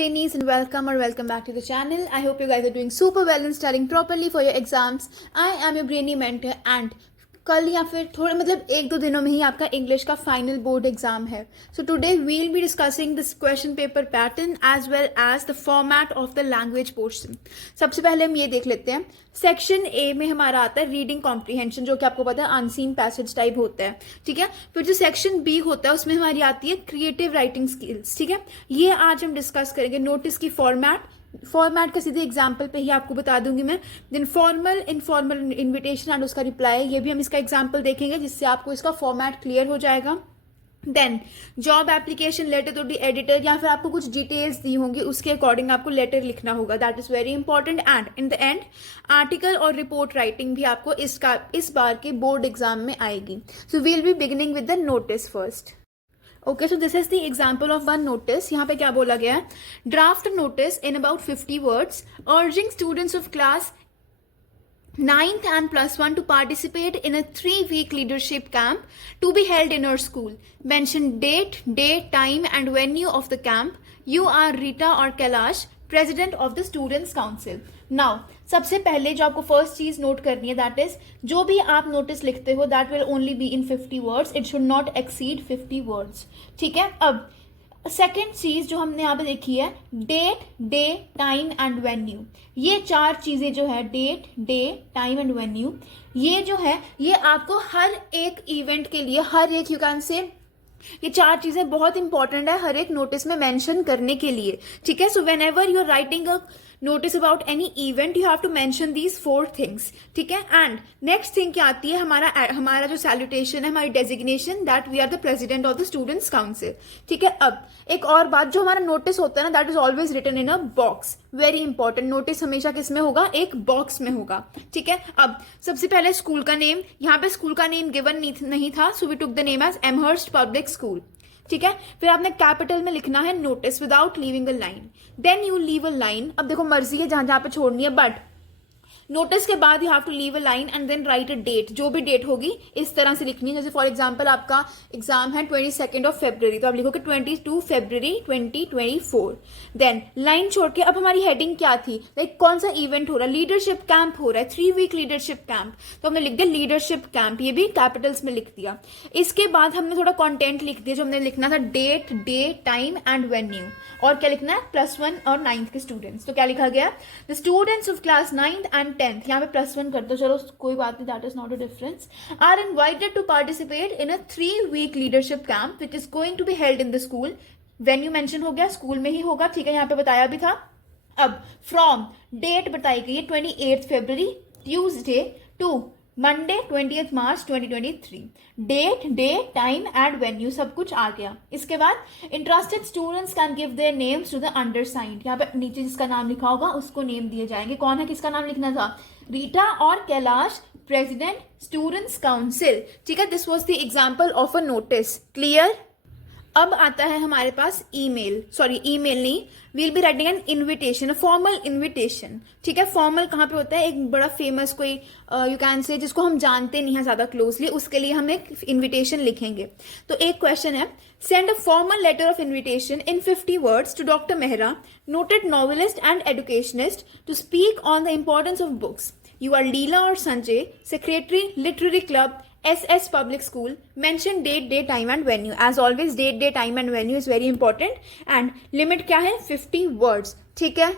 trainees, and welcome back to the channel. I hope you guys are doing super well and studying properly for your exams. I am your brainy mentor and कल या फिर थोड़े मतलब 1-2 दिनों में ही आपका English का final board exam है. So today we will be discussing this question paper pattern as well as the format of the language portion. सबसे पहले हम ये देख लेते हैं. सेक्शन ए में हमारा आता है रीडिंग कॉम्प्रीहेंशन, जो कि आपको पता है अनसीन पैसेज टाइप होता है. ठीक है. फिर जो सेक्शन बी होता है उसमें हमारी आती है क्रिएटिव राइटिंग स्किल्स. ठीक है. ये आज हम डिस्कस करेंगे. नोटिस की फॉर्मेट का सीधे एग्जाम्पल पे ही आपको बता दूंगी मैं. Then formal informal invitation and उसका रिप्लाई, ये भी हम इसका एग्जाम्पल देखेंगे जिससे आपको इसका फॉर्मेट क्लियर हो जाएगा. Then job application letter to the editor, या फिर आपको कुछ डिटेल्स दी होंगी उसके अकॉर्डिंग आपको लेटर लिखना होगा. That is very important. And in the end article और रिपोर्ट राइटिंग भी आपको इस बार के बोर्ड एग्जाम में आएगी. So we will be beginning with the notice first. Okay, so this is the example of one notice. यहाँ पे क्या बोला गया है? Draft notice in about 50 words urging students of class 9th and +1 to participate in a 3-week leadership camp to be held in our school. Mention date, day, time and venue of the camp. You are Rita or Kailash, President of the Students Council. Now, सबसे पहले जो आपको first चीज note करनी है, that is जो भी आप नोटिस लिखते हो that will only be in 50 words. It should not exceed 50 words. ठीक है. अब सेकेंड चीज जो हमने यहाँ पे देखी है, date, day, time and venue. ये चार चीजें जो है, date, day, time and venue, ये जो है ये आपको हर एक इवेंट के लिए, हर एक, यू कैन से, ये चार चीजें बहुत इंपॉर्टेंट है हर एक नोटिस में मेंशन करने के लिए. ठीक है. So whenever you are writing a notice about any event you have to mention these 4 things. ठीक है. एंड नेक्स्ट थिंग क्या आती है, हमारा जो सैल्यूटेशन है, हमारी designation, that we are the president of the students council. ठीक है. अब एक और बात, जो हमारा नोटिस होता है ना, that is always written in a box. Very important. Notice हमेशा किस में होगा? एक बॉक्स में होगा. ठीक है. अब सबसे पहले स्कूल का नेम, यहाँ पे स्कूल का नेम गिवन नहीं था, so we took the name as Amherst public school. ठीक है. फिर आपने कैपिटल में लिखना है notice without leaving a line. Then you leave a line. अब देखो मर्जी है जहां जहां पे छोड़नी है, बट नोटिस के बाद you have to leave a line and then write a date. जो भी डेट होगी इस तरह से लिखनी है. जैसे फॉर एग्जांपल आपका एग्जाम है 22 फरवरी, तो आप लिखोगे 22 फरवरी 2024. देन लाइन छोड़ के अब हमारी हेडिंग क्या थी, लाइक कौन सा इवेंट हो रहा है? लीडरशिप कैंप हो रहा है, 3 वीक लीडरशिप कैंप. तो हमने लिख दिया लीडरशिप कैंप, ये भी कैपिटल्स में लिख दिया. इसके बाद हमने थोड़ा कॉन्टेंट लिख दिया, जो हमने लिखना था date, day, time and venue. और क्या लिखना है? +1 और 9th के स्टूडेंट्स. तो क्या लिखा गया? The students of class 9th and 10th, यहाँ पे +1 कर दो, चलो कोई बात नहीं, that is not a difference, are invited to participate in a 3-week leadership camp which is going to be held in the school. Venue mention हो गया, स्कूल में ही होगा. ठीक है. यहाँ पे बताया भी था. अब फ्रॉम डेट बताई गई है 28 फरवरी Tuesday to Monday 20th March 2023. Date, day, time and venue सब कुछ आ गया. इसके बाद interested students can give their names to the undersigned. यहाँ पे नीचे जिसका नाम लिखा होगा उसको नेम दिए जाएंगे. कौन है, किसका नाम लिखना था? रीटा और कैलाश, प्रेसिडेंट स्टूडेंट्स काउंसिल. ठीक है. This was the example of a notice. Clear. अब आता है हमारे पास ईमेल नहीं, we'll be writing an invitation, a formal invitation. ठीक है. फॉर्मल कहाँ पे होता है? एक बड़ा फेमस कोई यू कैन से जिसको हम जानते नहीं है ज्यादा क्लोजली, उसके लिए हम एक इन्विटेशन लिखेंगे. तो एक क्वेश्चन है, send a formal letter of invitation in 50 words to doctor Mehra, noted novelist and educationist, to speak on the importance of books. You are Leela or Sanjay, Secretary, Literary Club, SS Public School. Mention date, time and venue. As always, date, time and venue is very important. And limit क्या है? 50 words. ठीक है.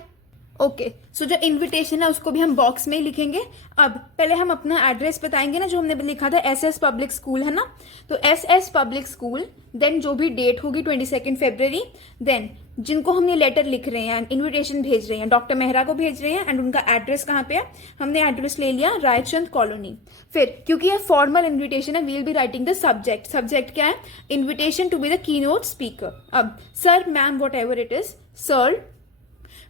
Okay. सो जो invitation है उसको भी हम box में ही लिखेंगे. अब पहले हम अपना एड्रेस बताएंगे ना, जो हमने लिखा था SS पब्लिक स्कूल है ना, तो SS पब्लिक स्कूल. देन जो भी डेट होगी 22 फरवरी. देन जिनको हम ये लेटर लिख रहे हैं, इन्विटेशन भेज रहे हैं, डॉक्टर मेहरा को भेज रहे हैं. एंड उनका एड्रेस कहाँ पे है? हमने एड्रेस ले लिया रायचंद कॉलोनी. फिर क्योंकि ये फॉर्मल इन्विटेशन है, we'll be writing the subject. Subject क्या है? Invitation to be the key note speaker. अब sir, ma'am, whatever it is, sir,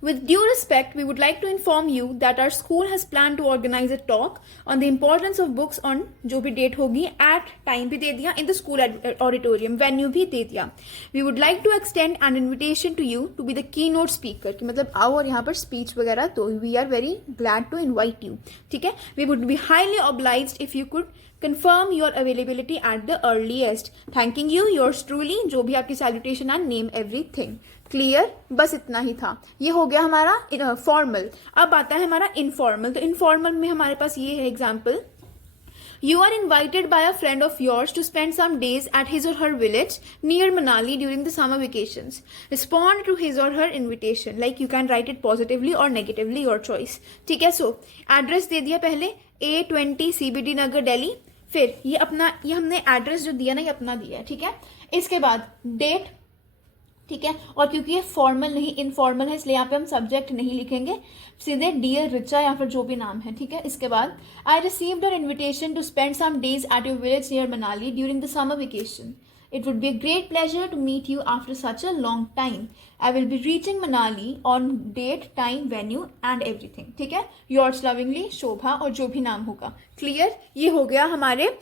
with due respect, we would like to inform you that our school has planned to organize a talk on the importance of books on जो भी date होगी, at time भी दे दिया, in the school auditorium, venue भी दे दिया. We would like to extend an invitation to you to be the keynote speaker, कि मतलब आओ और यहाँ पर speech वगैरह, तो we are very glad to invite you. ठीक है. We would be highly obliged if you could confirm your availability at the earliest, thanking you, yours truly, जो भी आपकी salutation and name everything. Clear, बस इतना ही था। ये हो गया हमारा फॉर्मल। अब आता है हमारा इनफॉर्मल। तो इनफॉर्मल में हमारे पास ये है example, You are invited by a friend of yours to spend some days at his or her village near Manali during the summer vacations. Respond to his or her invitation. Like you can write it positively or negatively, your choice. ठीक है, सो address दे दिया पहले, A20 CBD नगर दिल्ली। फिर ये हमने address जो दिया ना, ये अपना दिया है, ठीक है। इसके बाद डेट, ठीक है, और क्योंकि ये फॉर्मल नहीं इनफॉर्मल है इसलिए यहाँ पे हम सब्जेक्ट नहीं लिखेंगे, सीधे डियर रिचा या फिर जो भी नाम है, ठीक है। इसके बाद I received your invitation to spend some days at your village near Manali during the summer vacation. It would be a great pleasure to meet you after such a long time. I will be reaching Manali on date, time, venue and everything. ठीक है, yours lovingly शोभा, और जो भी नाम होगा। Clear, ये हो गया हमारे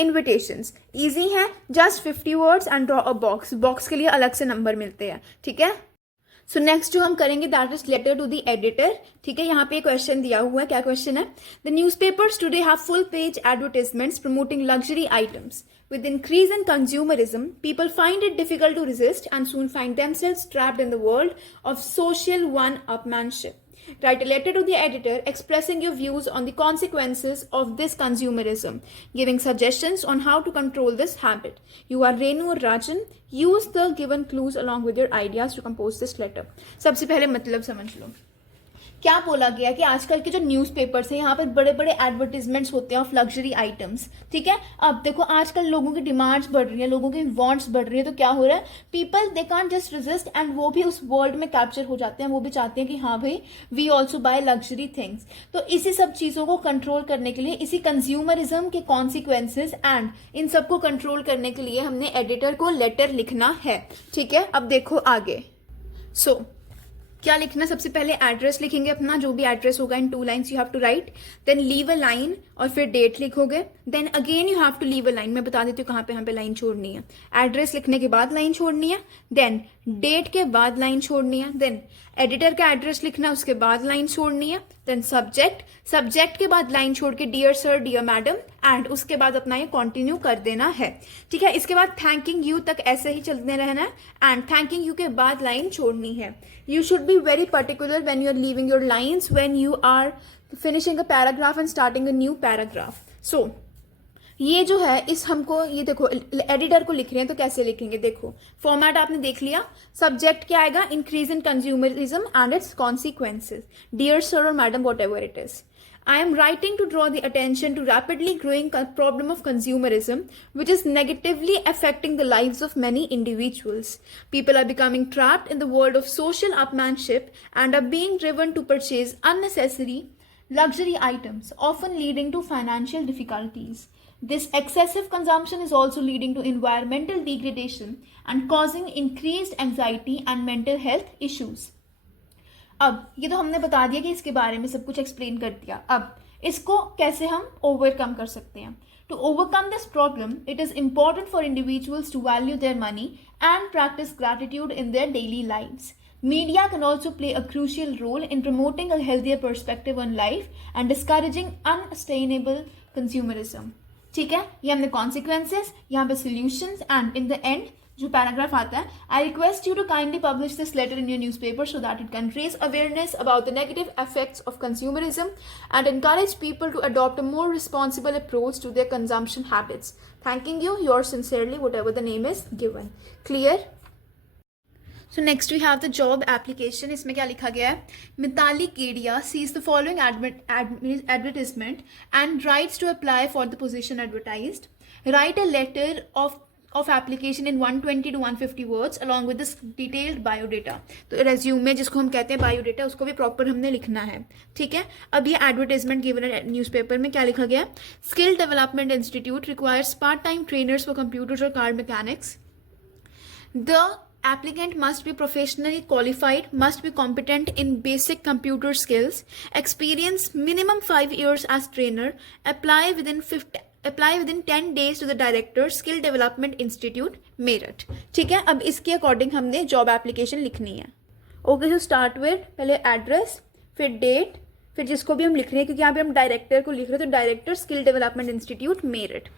इन्विटेशंस। इजी है, just 50 words and draw a box. Box के लिए अलग से नंबर मिलते हैं, ठीक है। सो नेक्स्ट जो हम करेंगे that is letter to the editor, ठीक है। यहाँ पे क्वेश्चन दिया हुआ है, क्या क्वेश्चन है? The newspapers today have full page advertisements promoting luxury items. With increase in consumerism, people find it difficult to resist and soon find themselves trapped in the world of social one-upmanship. Write a letter to the editor expressing your views on the consequences of this consumerism, giving suggestions on how to control this habit. You are Renu or Rajan. Use the given clues along with your ideas to compose this letter. सबसे पहले मतलब समझ लो क्या बोला गया कि आजकल के जो न्यूज़पेपर्स हैं यहाँ पर बड़े बड़े एडवर्टीजमेंट्स होते हैं ऑफ लग्जरी आइटम्स, ठीक है। अब देखो आजकल लोगों की डिमांड्स बढ़ रही है, लोगों की वांट्स बढ़ रही है, तो क्या हो रहा है, people they can't just resist and वो भी उस वर्ल्ड में कैप्चर हो जाते हैं। वो भी चाहते हैं कि हाँ भाई we also buy luxury things. तो इसी सब चीज़ों को कंट्रोल करने के लिए, इसी कंज्यूमरिज्म के कॉन्सिक्वेंसेज एंड इन सबको कंट्रोल करने के लिए हमने एडिटर को लेटर लिखना है, ठीक है। अब देखो आगे, क्या लिखना, सबसे पहले एड्रेस लिखेंगे अपना, जो भी एड्रेस होगा in 2 lines you have to write, then leave a line और फिर डेट लिखोगे, then again you have to leave a line. मैं बता देती हूँ कहाँ पे यहाँ पे लाइन छोड़नी है। एड्रेस लिखने के बाद लाइन छोड़नी है, देन डेट के बाद लाइन छोड़नी है, देन एडिटर का एड्रेस लिखना है, उसके बाद लाइन छोड़नी है, देन सब्जेक्ट के बाद लाइन छोड़ के dear sir, dear madam, and उसके बाद अपना ये कंटिन्यू कर देना है, ठीक है। इसके बाद थैंकिंग यू तक ऐसे ही चलते रहना है एंड थैंकिंग यू के बाद लाइन छोड़नी है। You should be very particular when you are leaving your lines, when you are finishing a paragraph and starting a new paragraph. So ये जो है इस हमको, ये देखो एडिटर को लिख रहे हैं तो कैसे लिखेंगे, देखो फॉर्मेट आपने देख लिया। सब्जेक्ट क्या आएगा, increase in consumerism and its consequences, dear sir और madam whatever it is. I am writing to draw the attention to rapidly growing problem of consumerism, which is negatively affecting the lives of many individuals. People are becoming trapped in the world of social upmanship and are being driven to purchase unnecessary luxury items, often leading to financial difficulties. This excessive consumption is also leading to environmental degradation and causing increased anxiety and mental health issues. अब ये तो हमने बता दिया कि इसके बारे में सब कुछ एक्सप्लेन कर दिया। अब इसको कैसे हम ओवरकम कर सकते हैं। To overcome this problem it is important for individuals to value their money and practice gratitude in their daily lives. Media can also play a crucial role in promoting a healthier perspective on life and discouraging unsustainable consumerism. ठीक है, ये हमने consequences, यहाँ पे solutions and in the end जो paragraph आता है, I request you to kindly publish this letter in your newspaper so that it can raise awareness about the negative effects of consumerism and encourage people to adopt a more responsible approach to their consumption habits. Thanking you, your sincerely, whatever the name is given. Clear? So next we have the job application. इसमें क्या लिखा गया है, Mitali Kedia sees the following advertisement and writes to apply for the position advertised. Write a letter of application in 120 to 150 words along with this detailed biodata. तो resume जिसको हम कहते हैं biodata, उसको भी प्रॉपर हमने लिखना है, ठीक है. अब ये एडवर्टाइजमेंट गिवन है न्यूज़पेपर में, क्या लिखा गया, skill development institute requires part time trainers for computers और car mechanics. The applicant must be professionally qualified, must be competent in basic computer skills, experience minimum 5 years as trainer, apply within 10 days to the director, skill development institute, Meerut. ठीक है, अब इसके according हमने job application लिखनी है. Okay, so start with पहले address, फिर date, फिर जिसको भी हम लिख रहे हैं, क्योंकि यहाँ पे हम डायरेक्टर को लिख रहे हैं, तो director skill development institute Meerut.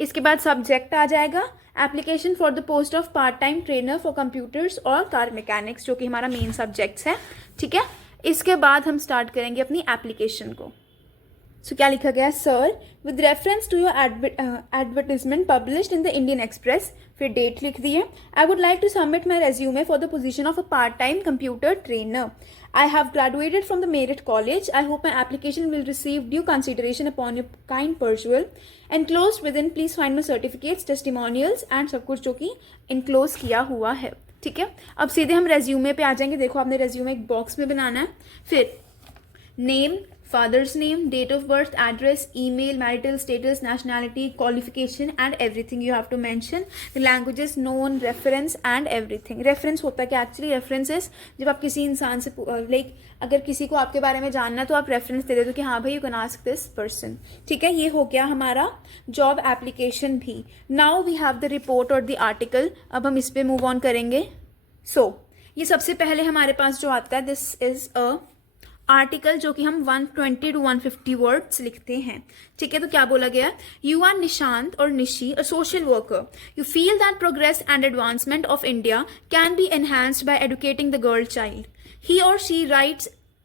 इसके बाद सब्जेक्ट आ जाएगा application for the post of part time trainer for computers और कार मैकेनिक्स, जो कि हमारा मेन सब्जेक्ट्स है, ठीक है। इसके बाद हम स्टार्ट करेंगे अपनी एप्लीकेशन को। सो क्या लिखा गया है, sir with reference to your advertisement published in the Indian Express, फिर डेट लिख दी है। I would like to submit my resume for the position of a part time computer trainer. I have graduated from the Merit College. I hope my application will receive due consideration upon your kind perusal. Enclosed within, please find my certificates, testimonials and सब कुछ जो कि enclose किया हुआ है, ठीक है। अब सीधे हम रेज्यूमे पे आ जाएंगे। देखो आपने रेज्यूमे एक बॉक्स में बनाना है। फिर name, father's name, date of birth, address, email, marital status, nationality, qualification and everything you have to mention. The languages known, reference and everything. Reference होता है कि actually references जब आप किसी इंसान से like अगर किसी को आपके बारे में जानना है तो आप रेफरेंस दे देते हो कि हाँ भाई you can ask this person, ठीक है। ये हो गया हमारा जॉब एप्लीकेशन भी। Now we have the report और the article। अब हम इस पे मूव ऑन करेंगे। So ये सबसे पहले हमारे पास जो आता है, दिस इज अ आर्टिकल जो कि हम 120 to 150 वर्ड्स लिखते हैं, ठीक है। तो क्या बोला गया, यू आर निशांत और Nishi, a social worker, you feel that progress and advancement of India can be enhanced by educating the girl child. He और she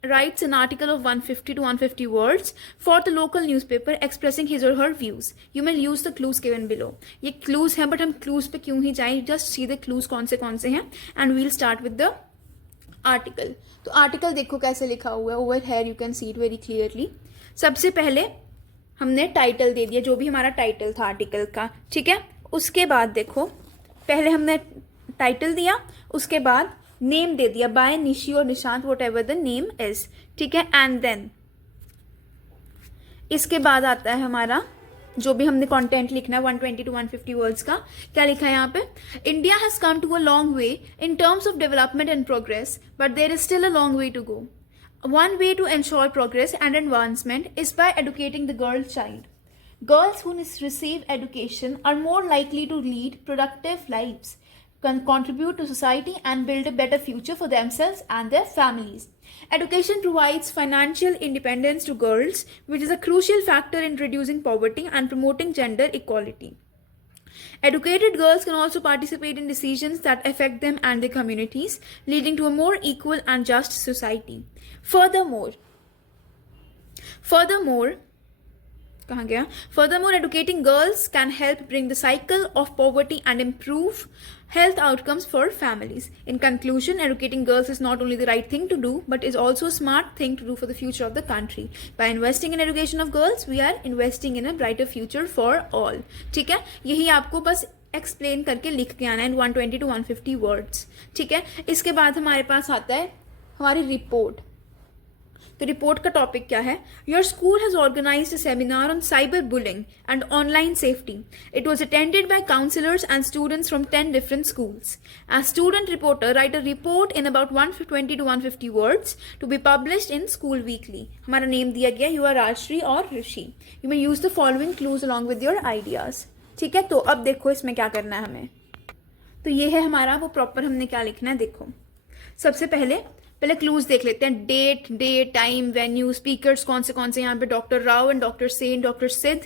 writes an article of 150 to 150 words for the local newspaper expressing his or her views. You may use the clues given below. ये clues हैं, but हम clues पे क्यों ही जाएं, just see the clues कौन से हैं, and we'll start with the article. तो आर्टिकल देखो कैसे लिखा हुआ है, over here you can see it very clearly. सबसे पहले हमने टाइटल दे दिया, जो भी हमारा टाइटल था आर्टिकल का, ठीक है। उसके बाद देखो पहले हमने टाइटल दिया, उसके बाद नेम दे दिया बाय निशी और Nishant, what ever the name is, ठीक है। एंड देन इसके बाद आता है हमारा जो भी हमने कंटेंट लिखना है 120 to 150 वर्ड्स का। क्या लिखा है यहाँ पे, India has come to a long way in terms of development and progress, but there is still a long way to go. One way to ensure progress and advancement is by educating the girl child. Girls who receive education are more likely to lead productive lives, contribute to society and build a better future for themselves and their families. Education provides financial independence to girls, which is a crucial factor in reducing poverty and promoting gender equality. Educated girls can also participate in decisions that affect them and their communities, leading to a more equal and just society. Furthermore, educating girls can help bring the cycle of poverty and improve health outcomes for families. In conclusion, educating girls is not only the right thing to do, but is also a smart thing to do for the future of the country. By investing in education of girls, we are investing in a brighter future for all. ठीक है, यही आपको बस explain करके लिख के आना है 120 to 150 वर्ड्स, ठीक है। इसके बाद हमारे पास आता है हमारी रिपोर्ट। तो रिपोर्ट का टॉपिक क्या है, your school has organised a seminar on cyber bullying and online safety. It was attended by counsellors and students from 10 different schools. As student reporter write a report in about 120 to 150 words to be published in school weekly. हमारा name दिया गया, you are Rajshree और Rishi. You may use the following clues along with your ideas, ठीक है। तो अब देखो इसमें क्या करना है हमें। तो ये है हमारा वो प्रॉपर हमने क्या लिखना है। देखो सबसे पहले क्लूज देख लेते हैं। डेट, टाइम, वेन्यू, स्पीकर्स कौन से यहाँ पे doctor Rao and doctor Sen, doctor Siddh.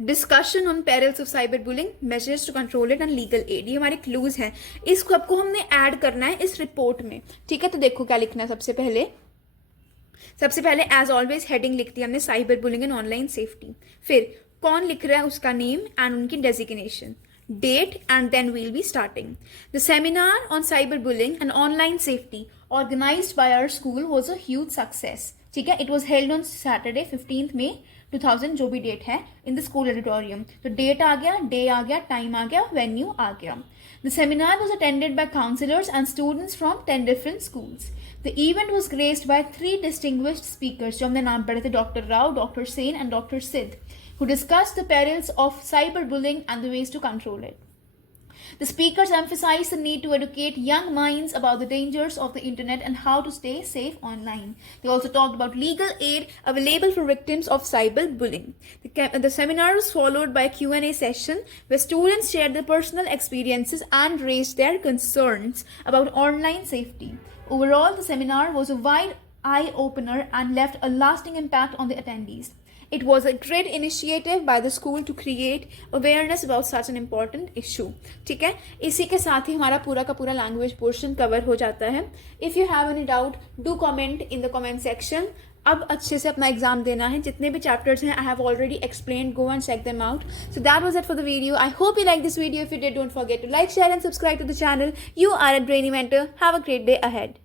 Discussion on perils of cyber bullying, measures to control it and legal aid. ये हमारे क्लूज हैं, इस सबको हमने ऐड करना है इस रिपोर्ट में, ठीक है। तो देखो क्या लिखना है। सबसे पहले एज ऑलवेज हेडिंग लिख दी हमने, cyber bullying and online safety. फिर कौन लिख रहा है उसका नेम एंड उनकी designation, date, and then we'll be starting. The seminar on cyberbullying and online safety organized by our school was a huge success. ठीक है, it was held on Saturday 15th May 2000 जो भी date है in the school auditorium. तो date आ गया, day आ गया, time आ गया, venue आ गया. The seminar was attended by counselors and students from 10 different schools. The event was graced by 3 distinguished speakers जो हमने नाम पढ़े थे, doctor Rao, doctor Sen and doctor सिद्ध, who discussed the perils of cyberbullying and the ways to control it. The speakers emphasized the need to educate young minds about the dangers of the internet and how to stay safe online. They also talked about legal aid available for victims of cyberbullying. The seminar was followed by a Q&A session where students shared their personal experiences and raised their concerns about online safety. Overall, the seminar was a wide eye-opener and left a lasting impact on the attendees. It was a great initiative by the school to create awareness about such an important issue. ठीक है, इसी के साथ ही हमारा पूरा का पूरा language portion cover हो जाता है. If you have any doubt do comment in the comment section. अब अच्छे से अपना एग्जाम देना है. जितने भी चैप्टर्स हैं I have already explain, go and check them out. So that was it for the video. I hope you like this video. If you did, don't forget to like, share and subscribe to the channel. You are a brainy mentor. Have a great day ahead.